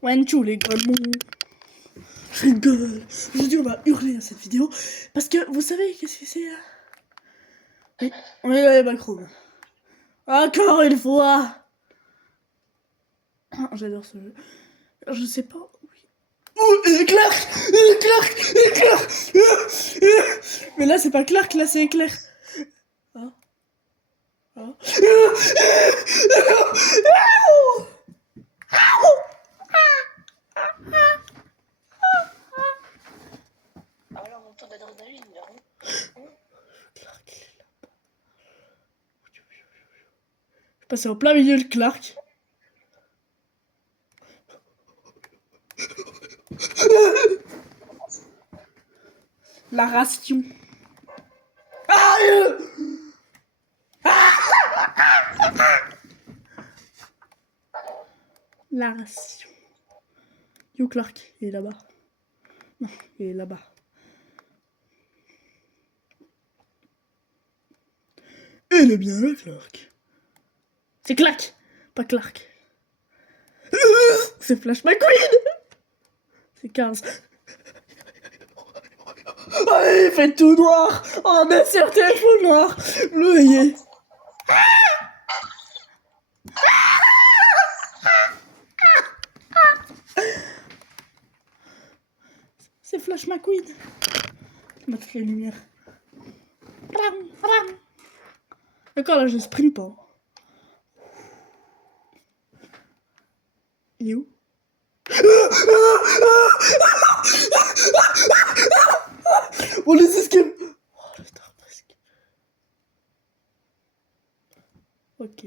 When tu les gueules, je rigole. Aujourd'hui, on va hurler à cette vidéo parce que vous savez qu'est-ce que c'est? Oui, on est dans les backrooms. Encore une fois. J'adore ce jeu. Je sais pas. Oh, Clark. Mais là, c'est pas Clark, là, c'est Claire. Ah. Ah. Alors, mon taux d'adrénaline, il est rond. Clark, il est là-bas. Je passais au plein milieu de Clark. La ration. La ration. Yo, Clark, il est là-bas. Non, il est là-bas. Il est bien là, Clark. C'est Clark, pas Clark. C'est Flash McQueen. C'est 15. Allez, faites tout noir. On est sur téléphone noir. L'œil. C'est Flash McQueen. Je vais mettre les lumières. D'accord, là, je sprint pas. Il est où? On les esquive. Oh, le presque. Ok.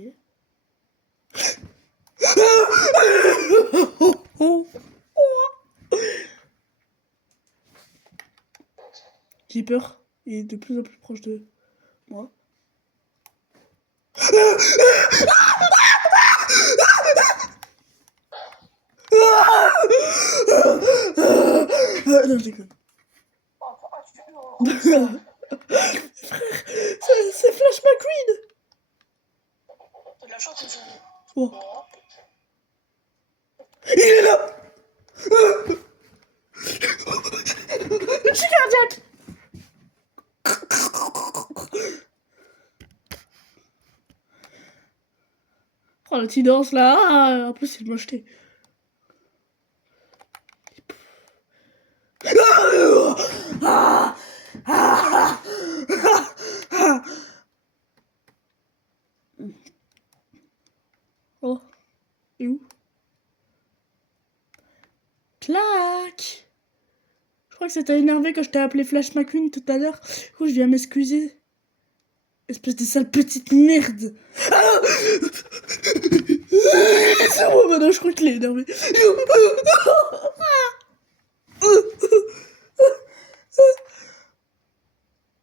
J'ai peur. Il est de plus en plus proche de moi. Non, je déconne. Frère, c'est Flash McQueen. T'as de la chance, ils ont... Oh. Il est là. Je suis cardiaque. Oh, le petit danse là. Ah, en plus, il m'a jeté. Oh, et où? Clac. Je crois que ça t'a énervé quand je t'ai appelé Flash McQueen tout à l'heure. Du coup, je viens m'excuser. Espèce de sale petite merde. Ah, c'est moi maintenant, je crois que je l'ai énervé.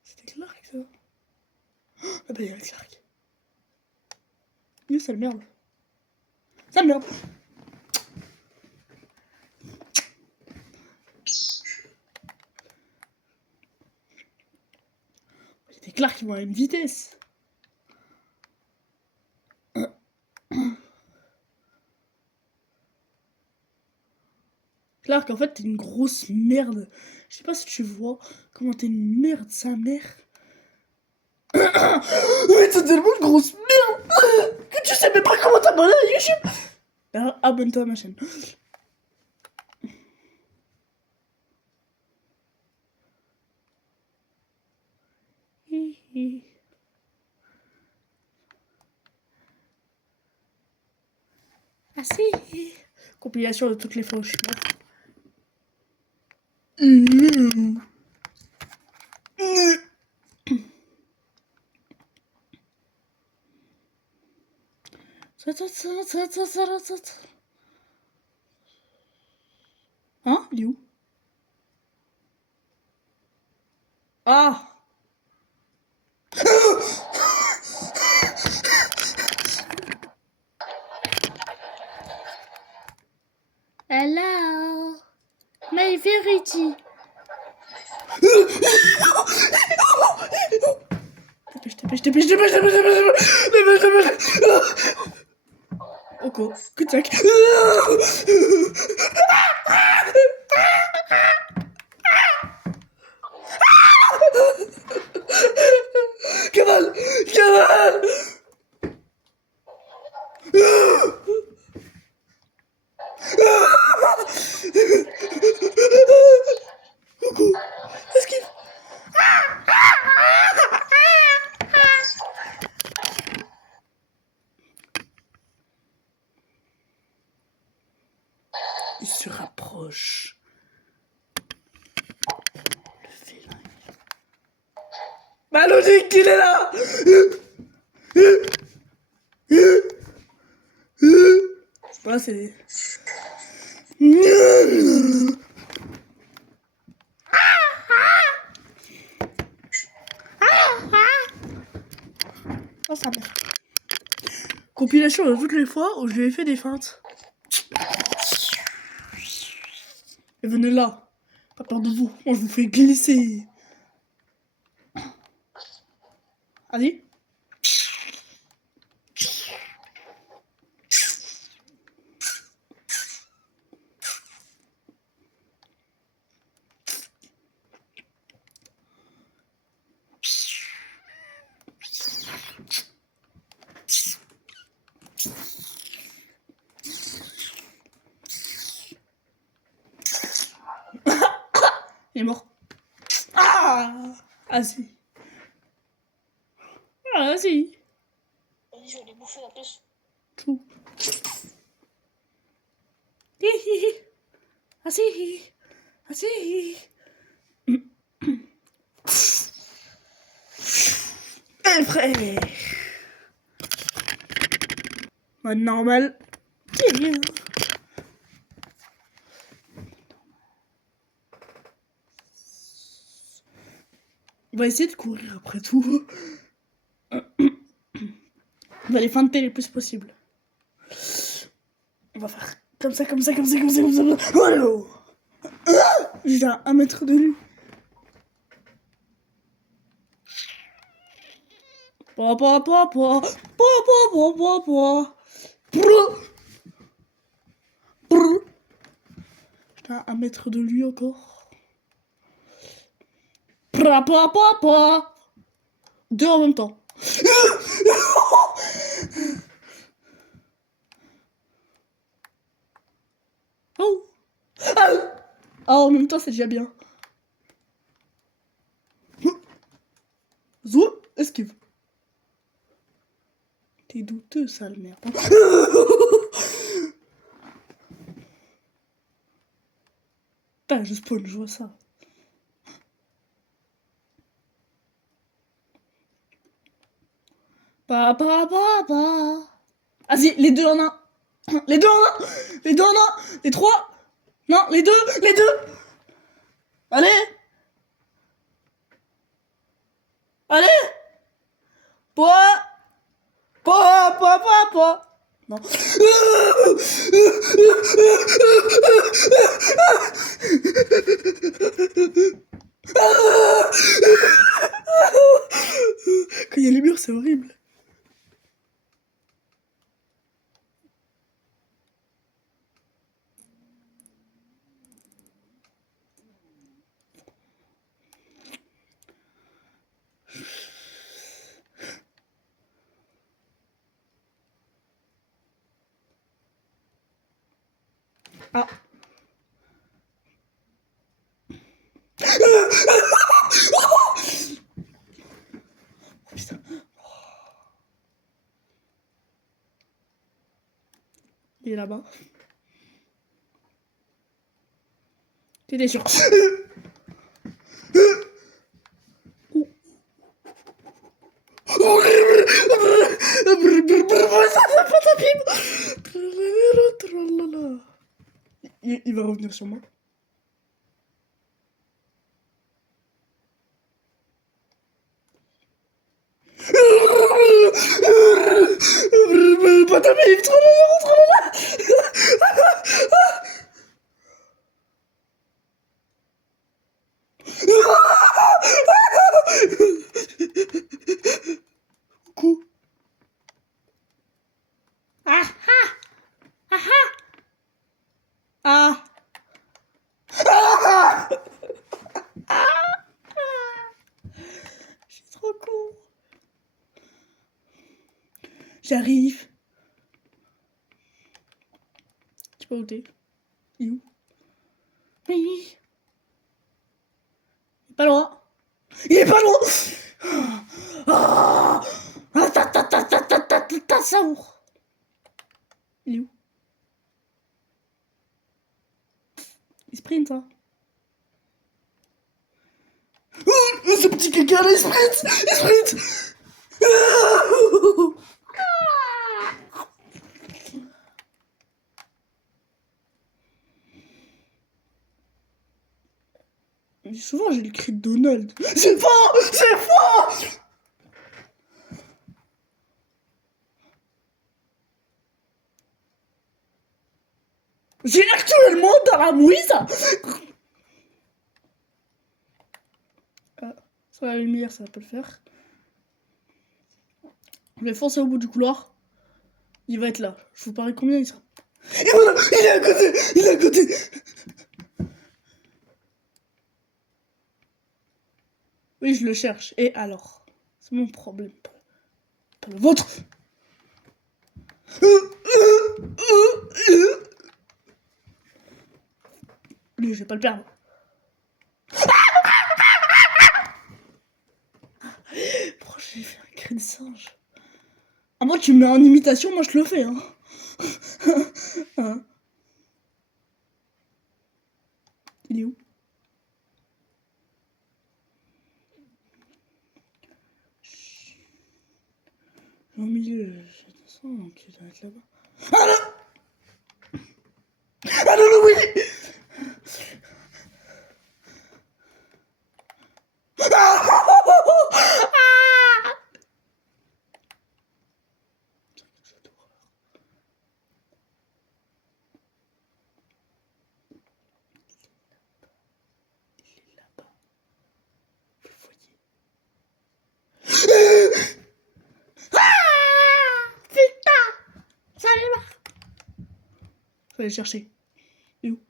C'était Clark ça. Ah bah il y a Clark. Sale merde. Sale merde. C'était Clark qui m'a à une vitesse. Clark, en fait, t'es une grosse merde. Je sais pas si tu vois comment t'es une merde, sa mère. Mais t'es tellement une grosse merde que tu sais même pas comment t'abonner à YouTube. Alors, abonne-toi à ma chaîne. Ah si. Compilation de toutes les fois où je suis mort. Hein? Il est où? Ah! Hello, my verity. Dépêche. Ok, coup de sac. Il se rapproche. Le félin. Malodique, il est là. Voilà, c'est... Oh, ça merde. Compilation de toutes les fois où je lui ai fait des feintes. Et venez là. Pas peur de vous. Moi, je vous fais glisser. Allez. Il est mort. Ah! Ah si. Ah si. Vas-y, je vais les bouffer la plus. Tout. Hihi. Ah si. Ah si. Eh frère. Mode normal. On va essayer de courir après tout. On va les feinter le plus possible. On va faire comme ça, comme ça, comme ça, comme ça, comme ça. Voilà. J'ai 1 mètre de lui. Pa pa pa pa pa pa pa pa. J'ai 1 mètre de lui encore. Pa pa pa pa. 2 en même temps. Oh. Ah, en même temps, c'est déjà bien. Zou, esquive. T'es douteux, sale merde. Putain, je spawn, je vois ça. Pa pa pa pa. Vas-y, les 2 en 1. Les 2 en 1. Les 2 en 1. Les 3. Non, les 2. Les 2. Allez. Allez. Pa. Pa pa pa pa. Non. Quand il y a les murs, c'est horrible. Ah. Putain. Il est là-bas. T'étais sûr. Il va revenir sur moi. Patapim, Coucou. Ah ah ah ah ah. Je suis trop con. J'arrive. Tu sais pas où t'es? Il est où? Oui. Il est pas loin. Il est pas loin. Ah ta saour. Il est où? Il sprint, hein. Oh, ce petit caca là, il sprint. Il sprint. Souvent j'ai le cri de Donald. C'est faux. C'est faux. J'ai actuellement dans la mouise. Sur la lumière, ça va pas le faire. Je vais foncer au bout du couloir. Il va être là. Je vous parie combien il sera. Et voilà, il est à côté. Il est à côté. Oui, je le cherche. Et alors? C'est mon problème. Pas le vôtre. Lui, je vais pas le perdre. Pourquoi j'ai fait un cri de singe? Ah, moi, tu me mets en imitation, moi je le fais, hein. Hein. Il est où? Au milieu, j'ai le son, donc il doit être là-bas. Ah non! Ah non, non, oui! Faut aller le chercher. Il est où?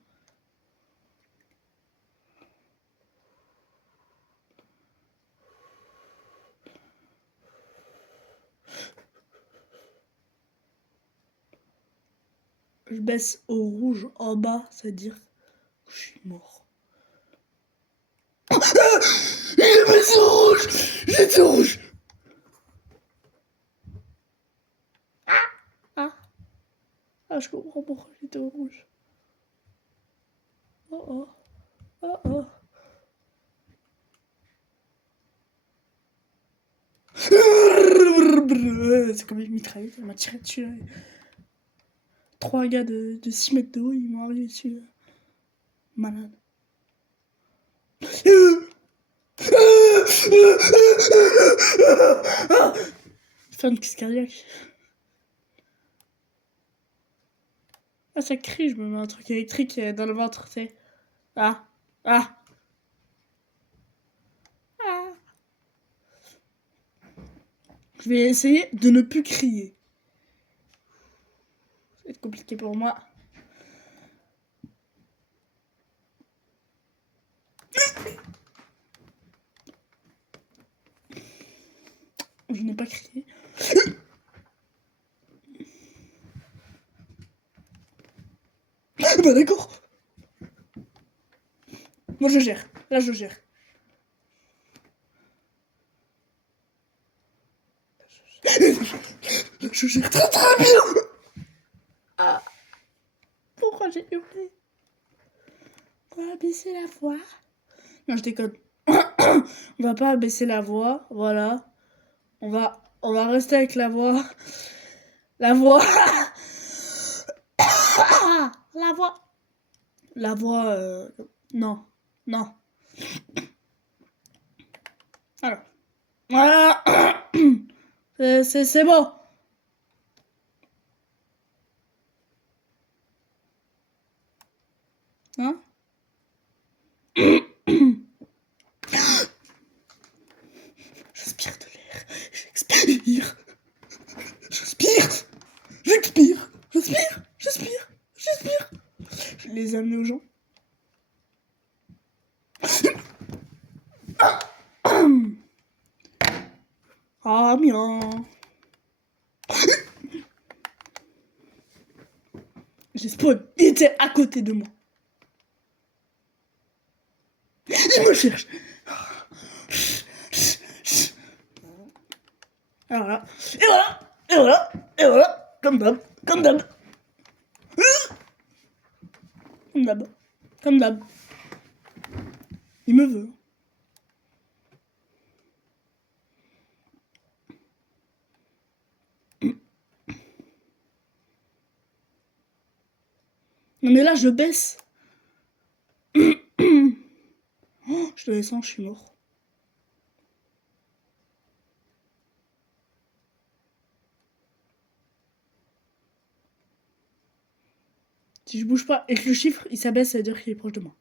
Je baisse au rouge en bas, c'est-à-dire que je suis mort. Il est baissé au rouge! J'étais au rouge! Ah, je comprends pourquoi j'étais au rouge. Oh oh. Oh oh. C'est comme une mitrailleuse, elle m'a tiré dessus. Là. 3 gars de 6 mètres de haut, ils m'ont arrivé dessus. Malade. Faire une crise cardiaque. Ah, ça crie, je me mets un truc électrique dans le ventre, tu sais. Ah. Ah. Ah. Je vais essayer de ne plus crier. Ça va être compliqué pour moi. Je n'ai pas crié. Bah d'accord. Moi je gère. Là je gère. Je gère très très bien. Ah. Pourquoi j'ai hurlé? On va baisser la voix. Non, je déconne. On va pas baisser la voix. Voilà. On va rester avec la voix. La voix. La voix. La voix. Non. Non. Alors. Voilà. C'est bon. Hein? J'aspire de l'air. J'expire. J'aspire. J'expire. J'aspire. J'aspire. J'aspire. Je vais les amener aux gens. Ah, bien. J'ai spawn. Il était à côté de moi. Il me cherche. Et voilà. Et voilà. Et voilà. Et voilà. Comme d'hab. Comme d'hab. Comme d'hab. Comme d'hab. Il me veut. Non mais là je baisse. Oh, je descends, je suis mort. Si je bouge pas et que le chiffre il s'abaisse, ça veut dire qu'il est proche de moi.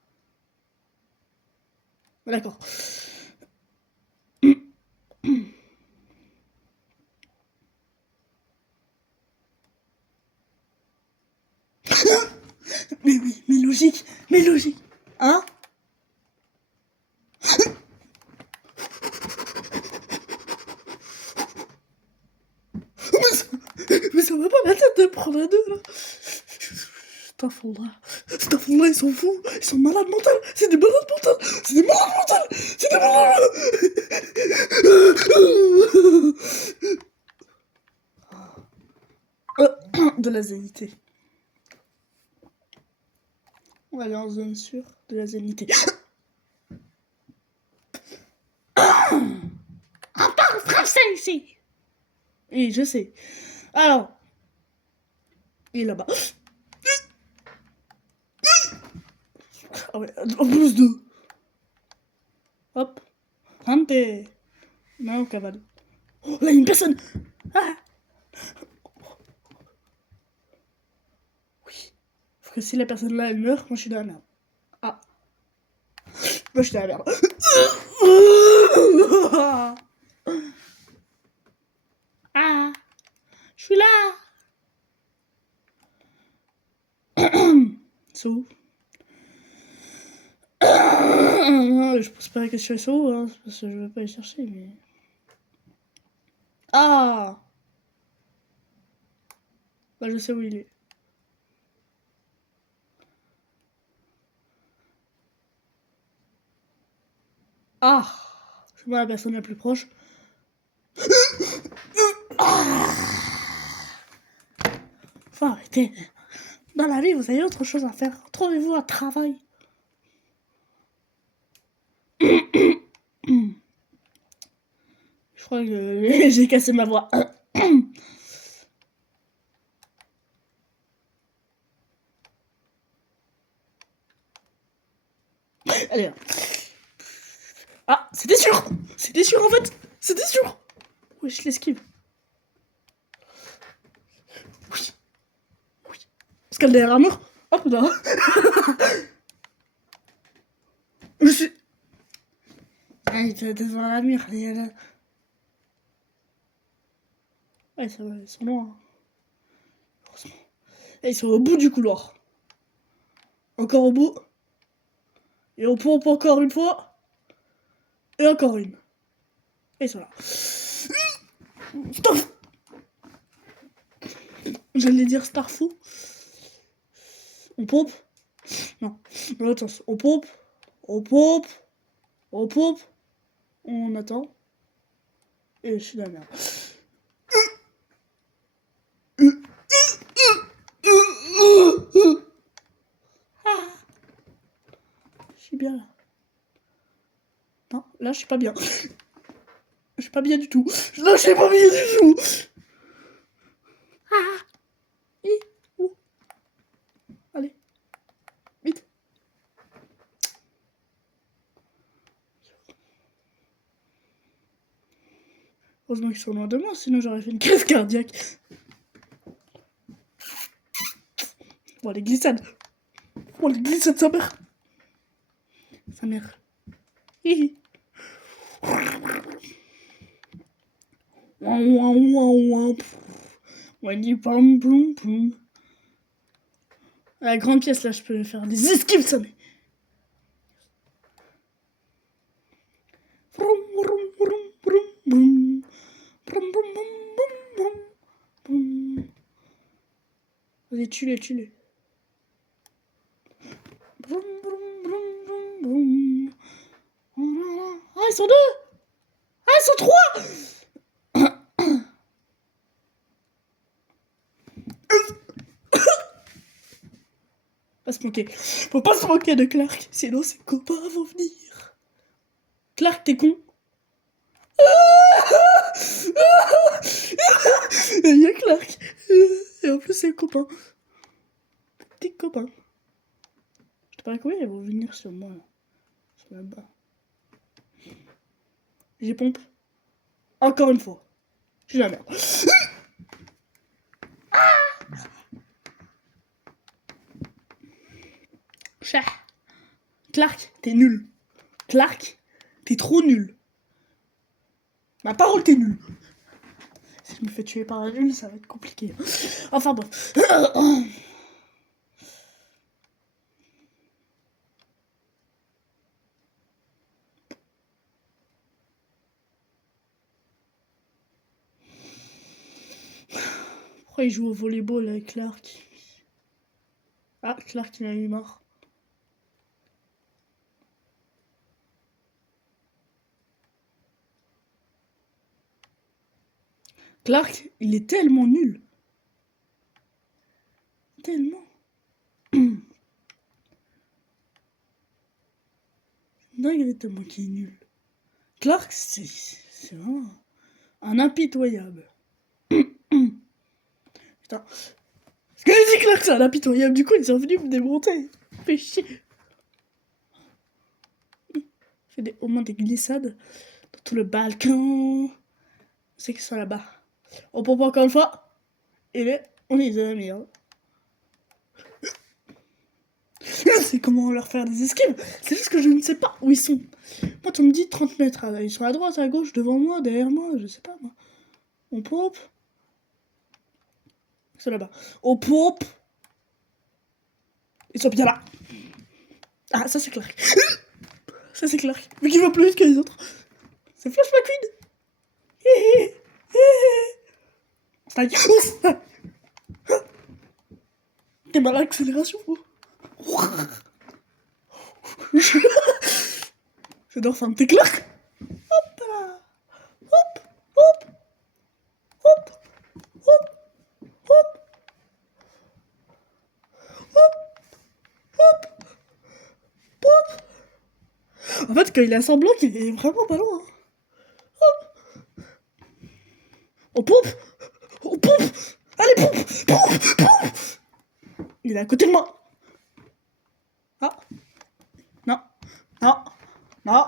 D'accord. Mais oui, mais logique, mais logique. Hein? Mais ça va pas la tête de prendre un deux là. Cet enfant-là, ils sont fous, ils sont malades mentales, c'est des malades mentales, c'est des malades mentales, c'est des malades. De la zénité. On va aller en zone sûre de la zénité. On parle français ici. Oui, je sais. Alors, il est là-bas. Ah ouais, en plus de. Hop. Ante. Non, cavallo. Oh, là, il y a une personne. Ah. Oui. Parce que si la personne là, elle meurt, moi je suis dans la merde. Ah. Moi je suis dans la merde. Ah. Je suis là. So. Je pense pas que je suis SO, hein, parce que je veux pas les chercher, mais. Ah! Bah, je sais où il est. Ah! C'est moi la personne la plus proche. Faut arrêter. Dans la vie, vous avez autre chose à faire. Trouvez-vous un travail. Je crois que j'ai cassé ma voix. Allez. Ah, c'était sûr. C'était sûr en fait. C'était sûr. Oui, je l'esquive. Oui. Oui. Parce qu'elle est derrière un mur. Hop là. Je suis. Ah, il était devant la mur. Ouais, ça va, ils sont loin. Heureusement. Et ils sont au bout du couloir. Encore au bout. Et on pompe encore une fois. Et encore une. Et ils sont là. Stop. J'allais dire Starfou. On pompe. Non. Dans l'autre sens. On pompe. On pompe. On pompe. On attend. Et je suis dans la merde. Ah. Je suis bien là. Non, là je suis pas bien. Je suis pas bien du tout. Là je suis pas bien du tout. Ah. Et où? Allez. Vite. Heureusement qu'ils sont loin de moi, sinon j'aurais fait une crise cardiaque. Bon, les glissades. Oh, les glissades, sa mère. Sa mère. Hihi. Ouah, ouah, ouah, ouah. Wadi pam pum pum. La grande pièce, là, je peux faire des esquives, ça, mais. Vroom, vroom, vroom, vroom, vroom. Vroom, vroom, vroom, vroom, vroom, vroom. Vas-y, tue-les, tue-les. Vroom, vroom, vroom, vroom, vroom. Ah, ils sont deux! Ah, ils sont trois! Passe se moquer. Faut pas se moquer de Clark, sinon ses copains vont venir. Clark, t'es con. Il y a Clark. Et en plus, c'est copain. Petit copain. Je te parie combien ils vont venir sur moi là. Sur là-bas. J'ai pompe. Encore une fois. Je suis la merde. Chat. Clark, t'es nul. Clark, t'es trop nul. Ma parole, t'es nul. Si je me fais tuer par un nul, ça va être compliqué. Enfin bon. Pourquoi il joue au volleyball avec Clark? Ah, Clark, il a eu marre. Clark, il est tellement nul. Tellement. Non, il est tellement qu'il est nul. Clark, c'est vraiment un impitoyable. Putain. Parce que j'ai dit Clark, c'est un impitoyable. Du coup, ils sont venus me démonter. Fait chier. Fait au moins des glissades dans tout le balcon. C'est qu'ils sont là-bas. On pompe encore une fois. Et là, on est de la merde. Je sais comment leur faire des esquives. C'est juste que je ne sais pas où ils sont. Moi, tu me dis 30 mètres. Ils sont à droite, à gauche, devant moi, derrière moi. Je sais pas, moi. On pompe. Ils sont là-bas. On pompe. Ils sont bien là. Ah, ça, c'est Clark. Ça, c'est Clark. Mais qui va plus vite que les autres. C'est Flash McQueen. T'es mal à l'accélération, gros. J'adore faire tes Clark. Hop là. Hop, hop, hop, hop, hop, hop, hop, hop. En fait, quand il a semblant qu'il est vraiment pas loin. Hop. On pompe. On pompe. Allez, pompe, pompe, pompe. Il est à côté de moi. Ah. Non. Non. Non.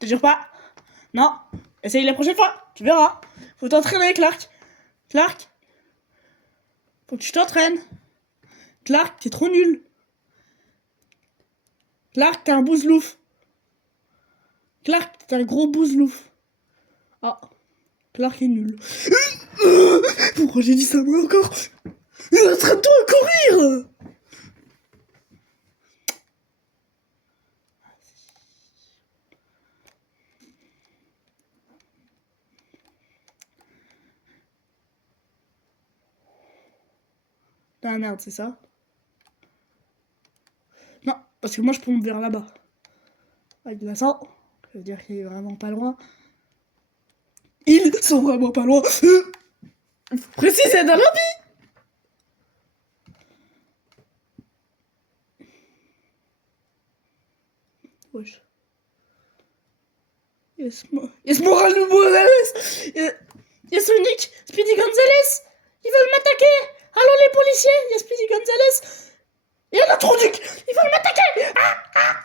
Te jure pas. Non. Essaye la prochaine fois. Tu verras. Faut t'entraîner, Clark. Clark. Faut que tu t'entraînes. Clark, t'es trop nul. Clark, t'es un bouslouf. Clark, t'es un gros bouslouf. Ah. Clark est nul. Pourquoi j'ai dit ça moi encore? Il est en train de courir. Ah merde, c'est ça? Non, parce que moi je pompe vers là-bas. Avec Vincent, ça veut dire qu'il est vraiment pas loin. Ils sont vraiment pas loin. Précis, c'est dans la vie. Wesh. Yes, Moral Gonzalez. Yes, Sonic, Speedy Gonzalez. Ils veulent m'attaquer. Allô les policiers, yes, Speedy Gonzalez. Il y en a trop duc. Ils veulent m'attaquer. Ah, ah.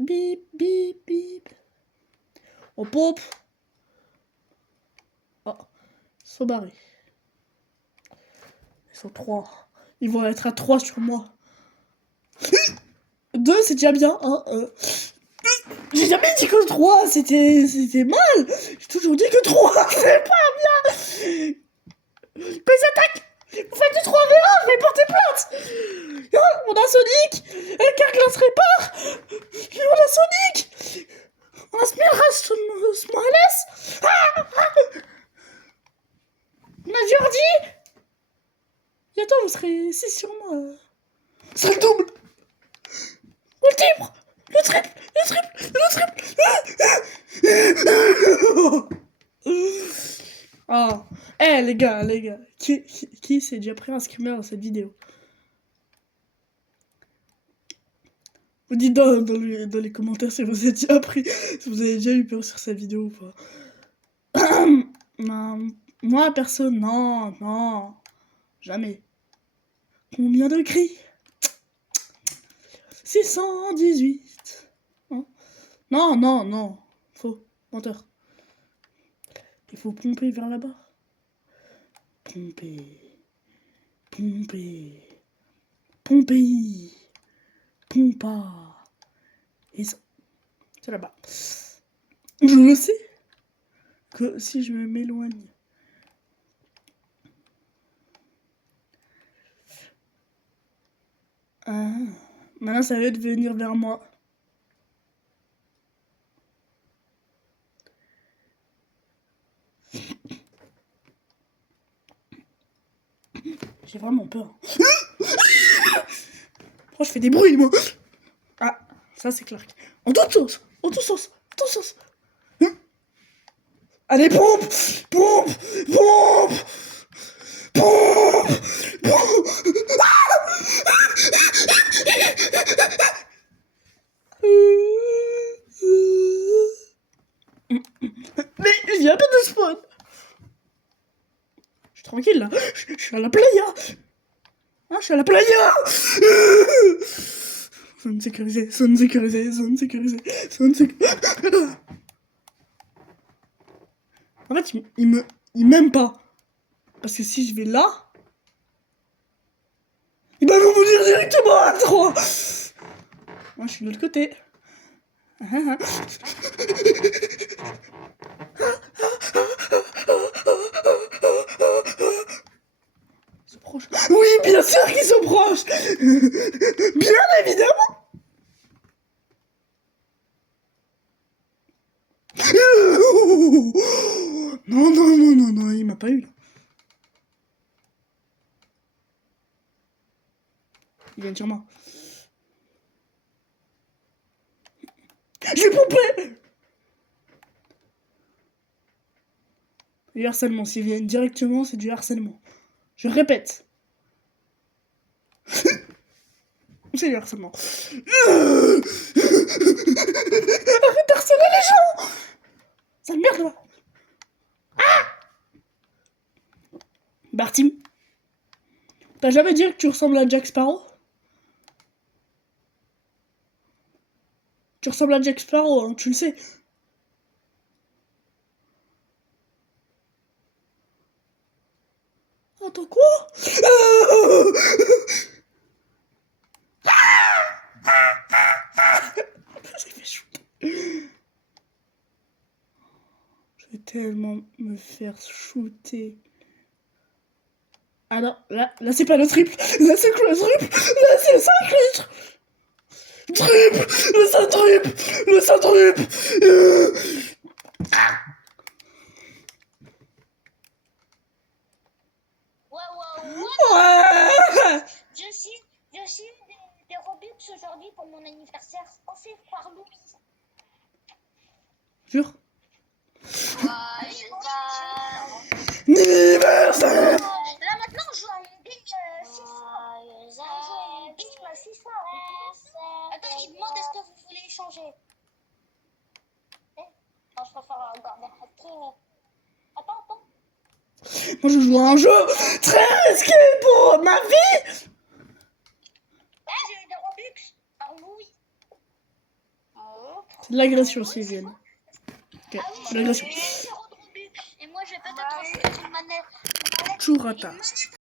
Bip, bip, bip. On pompe. Oh, ils sont barrés. Ils sont 3. Ils vont être à 3 sur moi. 2, c'est déjà bien. Hein, j'ai jamais dit que 3, c'était mal. J'ai toujours dit que 3, c'est pas bien. Quand ils attaquent, vous faites du 3v1, je vais porter plainte. On a Sonic, Carglass répare. On a Sonic. On a Smiley. On a Jordi. Bientôt, vous serez 6 sur moi. C'est le double. Le triple. Le triple. Le triple. Le triple. Oh. Eh les gars, qui s'est déjà pris un screamer dans cette vidéo? Vous dites dans les commentaires si vous êtes déjà pris, si vous avez déjà eu peur sur cette vidéo ou pas. Non, moi personne, non, jamais. Combien de cris? 618. Non, faux, menteur. Il faut pomper vers là-bas. Pomper. Pompa. Et ça, c'est là-bas. Je le sais que si je m'éloigne. Ah, maintenant ça va venir vers moi. J'ai vraiment peur. Pourquoi je fais des bruits, moi? Ah, ça c'est Clark. En toute sauce. Allez, pompe. Mais il y a pas de spawn. Je suis tranquille là. Je suis à la playa. Ah, je suis à la playa. Zone sécurisée. En fait, il m'aime pas. Parce que si je vais là, il va me dire directement à 3. Moi, je suis de l'autre côté. Ils sont proches. Oui, bien sûr qu'ils sont proches. Bien évidemment. Non, il m'a pas eu là. Il vient sur moi. J'ai pompé. Du harcèlement, s'ils viennent directement, c'est du harcèlement. Je répète. C'est du harcèlement. Arrête d'harceler les gens. Sale merde là. Ah Bartim, t'as jamais dit que tu ressembles à Jack Sparrow? Tu ressembles à Jack Sparrow, hein, tu le sais. Attends, quoi? J'ai fait shooter. Je vais tellement me faire shooter. Ah non, là c'est pas le triple. Là c'est que le triple. Là c'est 5 litres. Triple. Le ça triple. Ouais. J'ai aussi des Robux aujourd'hui pour mon anniversaire, offert par Louis. Jure. Anniversaire. Là maintenant on joue à une game 6 soirs. Attends, il demande est-ce que vous voulez échanger. Je préfère regarder Hakim. Attends. Moi je joue à un jeu très risqué pour ma vie. J'ai eu des Robux par Louis. C'est de l'agression s'ils viennent. Ok, de l'agression. Et moi je vais peut-être acheter une manette. Churrata.